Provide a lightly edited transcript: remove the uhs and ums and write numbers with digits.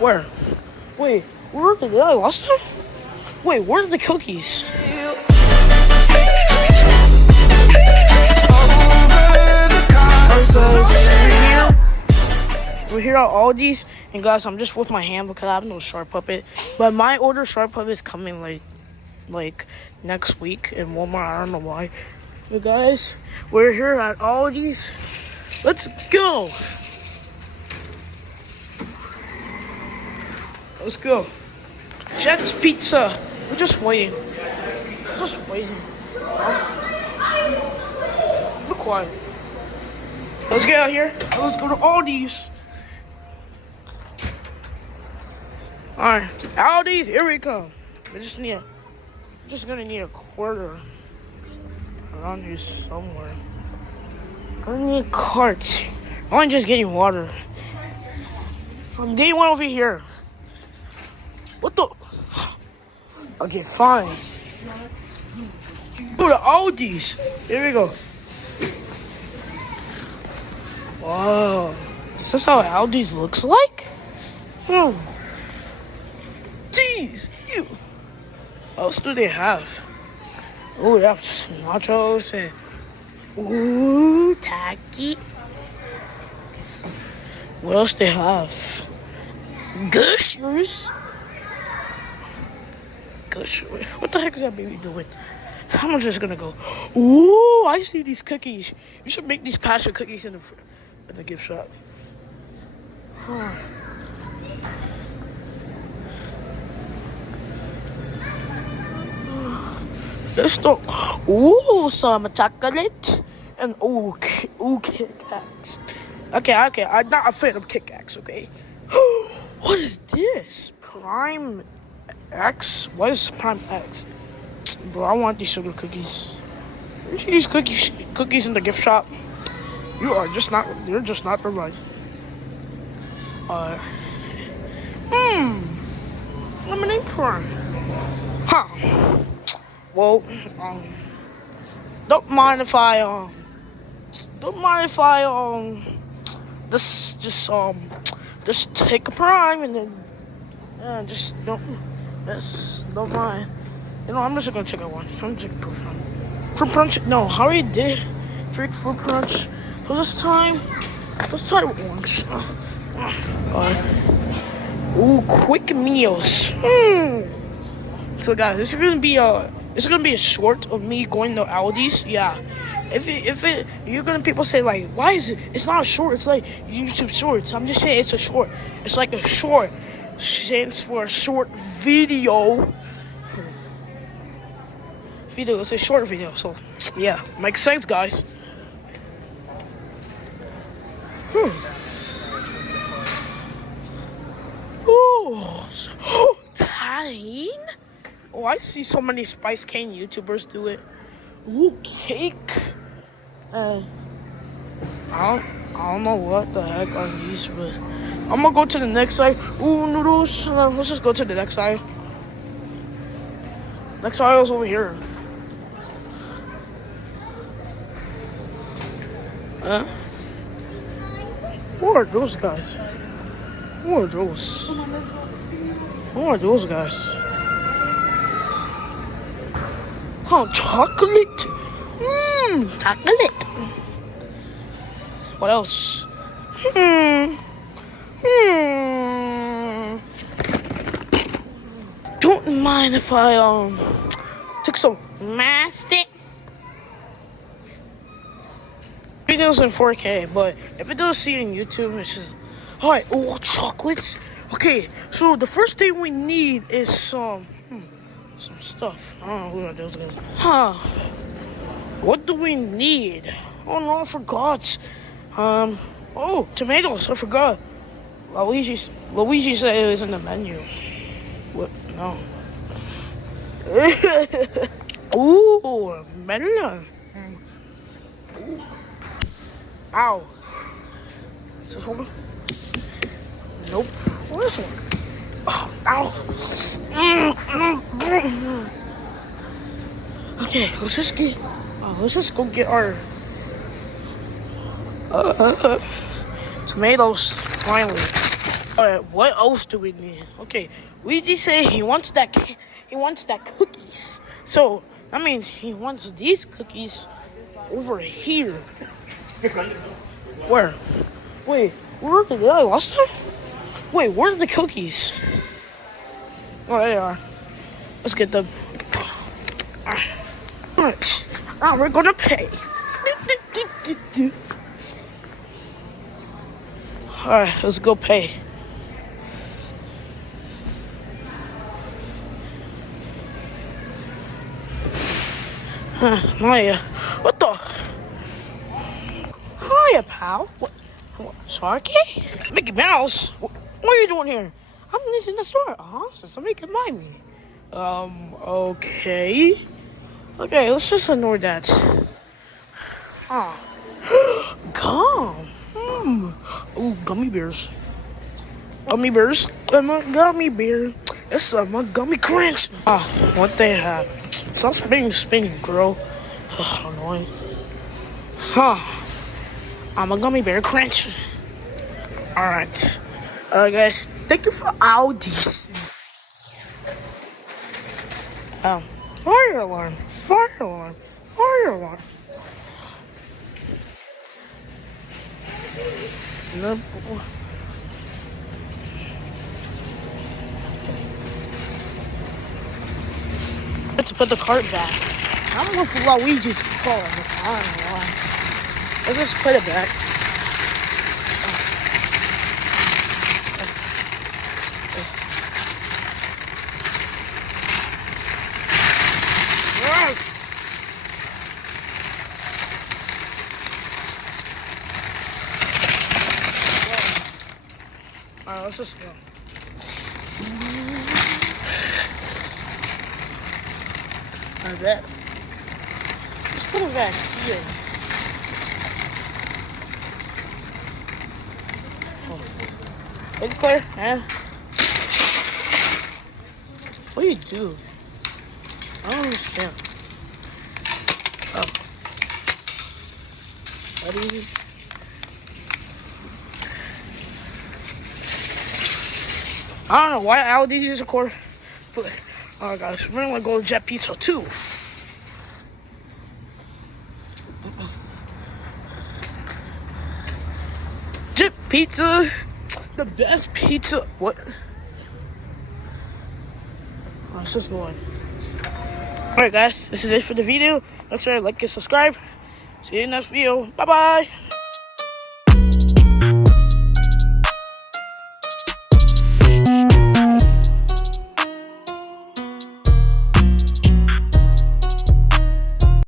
Where? Wait, where did I lost them? Wait, where are the cookies? We're here at ALDI's, and guys, I'm just with my hand because I have no Sharp Puppet. But my order Sharp Puppet is coming like next week in Walmart. I don't know why. But guys, we're here at ALDI's. Let's go. Let's go. Jet's Pizza. We're just waiting. Just waiting. Be quiet. Let's get out here. Let's go to ALDI's. Alright, ALDI's, here we come. Just gonna need a quarter around here somewhere. Gonna need a cart. I'm just getting water. I'm getting one over here. What the? Okay, fine. Go to ALDI's. Here we go. Wow. Is this how ALDI's looks like? Jeez, ew. What else do they have? Oh, they have nachos and ooh, tacky. What else they have? Gushers. Gushers. What the heck is that baby doing? How much is it gonna go? Ooh, I see these cookies. You should make these passion cookies in the gift shop. Huh. Let's go. Ooh, some chocolate and Kit Kats. Okay. I'm not a fan of Kit Kats. Okay. What is this? Prime X? What is Prime X? Bro, I want these sugar cookies. You see these cookies in the gift shop? You're just not the right. Lemonade prime. Huh. Well, don't mind if I just take a prime and then just don't mind. You know, I'm just gonna check out one. I'm just gonna fruit punch. No, I already did drink fruit punch. So this time, let's try orange. Ooh, quick meals. So guys, this is gonna be a short of me going to ALDI's. Yeah. You're gonna people say like, why is it? It's not a short. It's like YouTube Shorts. I'm just saying it's a short. It's like a short. Stands for a short video. It's a short video. So yeah, makes sense, guys. Oh, tahine. Oh, I see so many Spice Cane YouTubers do it. Ooh, cake. I don't know what the heck are these, but I'm gonna go to the next side. Ooh, noodles. Let's just go to the next side. Next aisle is over here. Who are those guys? Who are those? Who are those guys? Oh, chocolate. Chocolate. What else? Don't mind if I took some mastic. Videos in 4K, but if it doesn't see it in YouTube, it's just alright. Oh, chocolates. Okay, so the first thing we need is some stuff. I don't know who are those guys. What do we need? Oh no, I forgot. Oh, tomatoes. I forgot. Luigi said it was in the menu. What? No. Ooh, melon. Ooh. Ow. Is this one? Nope. What is one? Oh, ow. Okay, let's just go get our tomatoes finally. Alright, what else do we need? Okay, Luigi said he wants that cookies. So that means he wants these cookies over here. Where? Wait, where did I lost them? Wait, where are the cookies? Oh, there they are. Let's get them. Alright, now we're gonna pay. Alright, let's go pay. Maya, what the? Hiya, pal. What? Sharky? Mickey Mouse? What are you doing here? I'm just in the store. So somebody can buy me. Okay. Okay, let's just ignore that. Gum. Ooh, gummy bears. Gummy bears. I'm a gummy bear. It's a gummy crunch. What they have? Stop spinning, girl. Annoying. I'm a gummy bear crunch. Alright. Guys, thank you for ALDI. Fire alarm. No. Let's put the cart back. I don't know if Luigi's car. I don't know why. Let's just put it back. Alright, let's just go. Like that. Let's put it back here. It's clear, huh? What do you do? I don't understand. What do you? I don't know why ALDI is a core, but guys, we're gonna go to Jet Pizza too. Jet Pizza, the best pizza. What? Let's just go on. Alright guys, this is it for the video. Make sure to like and subscribe. See you in the next video. Bye bye.